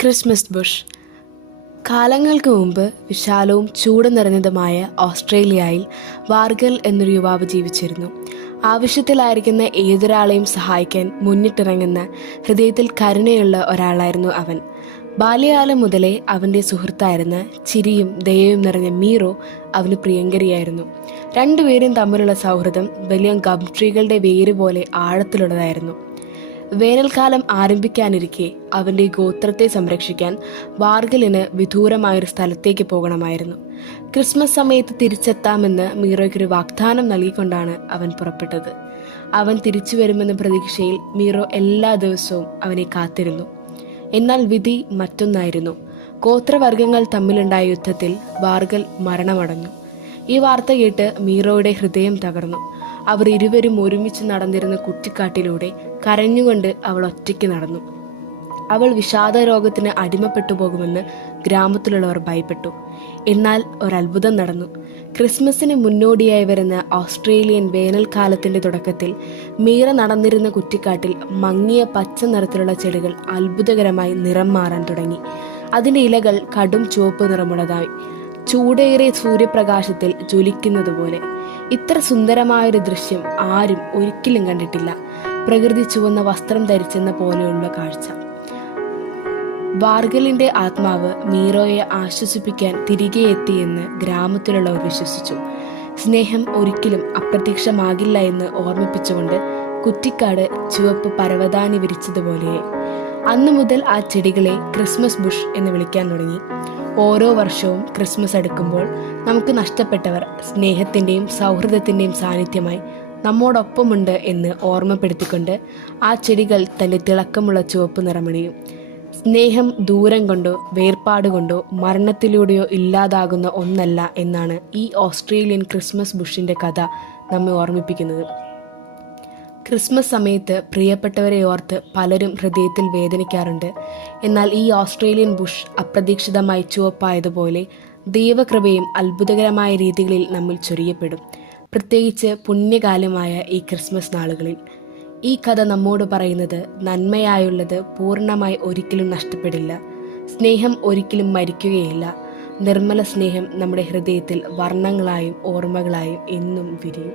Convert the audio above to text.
Christmas Bush. കാലങ്ങൾക്ക് മുമ്പ് വിശാലവും ചൂട് നിറഞ്ഞതുമായ ഓസ്ട്രേലിയയിൽ വാർഗൽ എന്നൊരു യുവാവ് ജീവിച്ചിരുന്നു. ആവശ്യത്തിലായിരിക്കുന്ന ഏതൊരാളെയും സഹായിക്കാൻ മുന്നിട്ടിറങ്ങുന്ന ഹൃദയത്തിൽ കരുണയുള്ള ഒരാളായിരുന്നു അവൻ. ബാല്യകാലം മുതലേ അവൻ്റെ സുഹൃത്തായിരുന്ന ചിരിയും ദയയും നിറഞ്ഞ മീറോ അവന് പ്രിയങ്കരിയായിരുന്നു. രണ്ടുപേരും തമ്മിലുള്ള സൗഹൃദം വലിയ ഗംട്രീകളുടെ വേര് പോലെ ആഴത്തിലുള്ളതായിരുന്നു. വേനൽക്കാലം ആരംഭിക്കാനിരിക്കെ അവൻ്റെ ഗോത്രത്തെ സംരക്ഷിക്കാൻ വാർഗലിന് വിദൂരമായൊരു സ്ഥലത്തേക്ക് പോകണമായിരുന്നു. ക്രിസ്മസ് സമയത്ത് തിരിച്ചെത്താമെന്ന് മീറോയ്ക്കൊരു വാഗ്ദാനം നൽകിക്കൊണ്ടാണ് അവൻ പുറപ്പെട്ടത്. അവൻ തിരിച്ചു വരുമെന്ന പ്രതീക്ഷയിൽ മീറോ എല്ലാ ദിവസവും അവനെ കാത്തിരുന്നു. എന്നാൽ വിധി മറ്റൊന്നായിരുന്നു. ഗോത്രവർഗങ്ങൾ തമ്മിലുണ്ടായ യുദ്ധത്തിൽ വാർഗൽ മരണമടഞ്ഞു. ഈ വാർത്ത കേട്ട് മീറോയുടെ ഹൃദയം തകർന്നു. അവർ ഇരുവരും ഒരുമിച്ച് നടന്നിരുന്ന കുറ്റിക്കാട്ടിലൂടെ കരഞ്ഞുകൊണ്ട് അവൾ ഒറ്റയ്ക്ക് നടന്നു. അവൾ വിഷാദ രോഗത്തിന് അടിമപ്പെട്ടു പോകുമെന്ന് ഗ്രാമത്തിലുള്ളവർ ഭയപ്പെട്ടു. എന്നാൽ ഒരത്ഭുതം നടന്നു. ക്രിസ്മസിന് മുന്നോടിയായി വരുന്ന ഓസ്ട്രേലിയൻ വേനൽക്കാലത്തിന്റെ തുടക്കത്തിൽ മീറ നടന്നിരുന്ന കുറ്റിക്കാട്ടിൽ മങ്ങിയ പച്ച നിറത്തിലുള്ള ചെടികൾ അത്ഭുതകരമായി നിറം മാറാൻ തുടങ്ങി. അതിൻ്റെ ഇലകൾ കടും ചുവപ്പ് നിറമുള്ളതായി, ചൂടേറിയ സൂര്യപ്രകാശത്തിൽ ജ്വലിക്കുന്നതുപോലെ. ഇത്ര സുന്ദരമായൊരു ദൃശ്യം ആരും ഒരിക്കലും കണ്ടിട്ടില്ല. പ്രകൃതി ചുവന്ന വസ്ത്രം ധരിച്ചെന്ന പോലെയുള്ള കാഴ്ച. വാർഗലിന്റെ ആത്മാവ് മീറോയെ ആശ്വസിപ്പിക്കാൻ തിരികെ എത്തിയെന്ന് ഗ്രാമത്തിലുള്ളവർ വിശ്വസിച്ചു. സ്നേഹം ഒരിക്കലും അപ്രത്യക്ഷമാകില്ല എന്ന് ഓർമ്മിപ്പിച്ചുകൊണ്ട് കുറ്റിക്കാട് ചുവപ്പ് പരവതാനി വിരിച്ചതുപോലെ. അന്നു മുതൽ ആ ചെടികളെ ക്രിസ്മസ് ബുഷ് എന്ന് വിളിക്കാൻ തുടങ്ങി. ഓരോ വർഷവും ക്രിസ്മസ് അടുക്കുമ്പോൾ നമുക്ക് നഷ്ടപ്പെട്ടവർ സ്നേഹത്തിൻ്റെയും സൗഹൃദത്തിൻ്റെയും സാന്നിധ്യമായി നമ്മോടൊപ്പമുണ്ട് എന്ന് ഓർമ്മപ്പെടുത്തിക്കൊണ്ട് ആ ചെടികൾ തൻ്റെ തിളക്കമുള്ള ചുവപ്പ് നിറമണിയും. സ്നേഹം ദൂരം കൊണ്ടോ വേർപാട് കൊണ്ടോ മരണത്തിലൂടെയോ ഇല്ലാതാകുന്ന ഒന്നല്ല എന്നാണ് ഈ ഓസ്ട്രേലിയൻ ക്രിസ്മസ് ബുഷിൻ്റെ കഥ നമ്മെ ഓർമ്മിപ്പിക്കുന്നത്. ക്രിസ്മസ് സമയത്ത് പ്രിയപ്പെട്ടവരെ ഓർത്ത് പലരും ഹൃദയത്തിൽ വേദനിക്കാറുണ്ട്. എന്നാൽ ഈ ഓസ്ട്രേലിയൻ ബുഷ് അപ്രതീക്ഷിതമായി ചുവപ്പായതുപോലെ ദൈവകൃപയും അത്ഭുതകരമായ രീതികളിൽ നമ്മിൽ ചൊരിയപ്പെടും, പ്രത്യേകിച്ച് പുണ്യകാലമായ ഈ ക്രിസ്മസ് നാളുകളിൽ. ഈ കഥ നമ്മോട് പറയുന്നത് നന്മയായുള്ളത് പൂർണ്ണമായി ഒരിക്കലും നഷ്ടപ്പെടില്ല. സ്നേഹം ഒരിക്കലും മരിക്കുകയില്ല. നിർമ്മല സ്നേഹം നമ്മുടെ ഹൃദയത്തിൽ വർണ്ണങ്ങളായും ഓർമ്മകളായും എന്നും വിരിയും.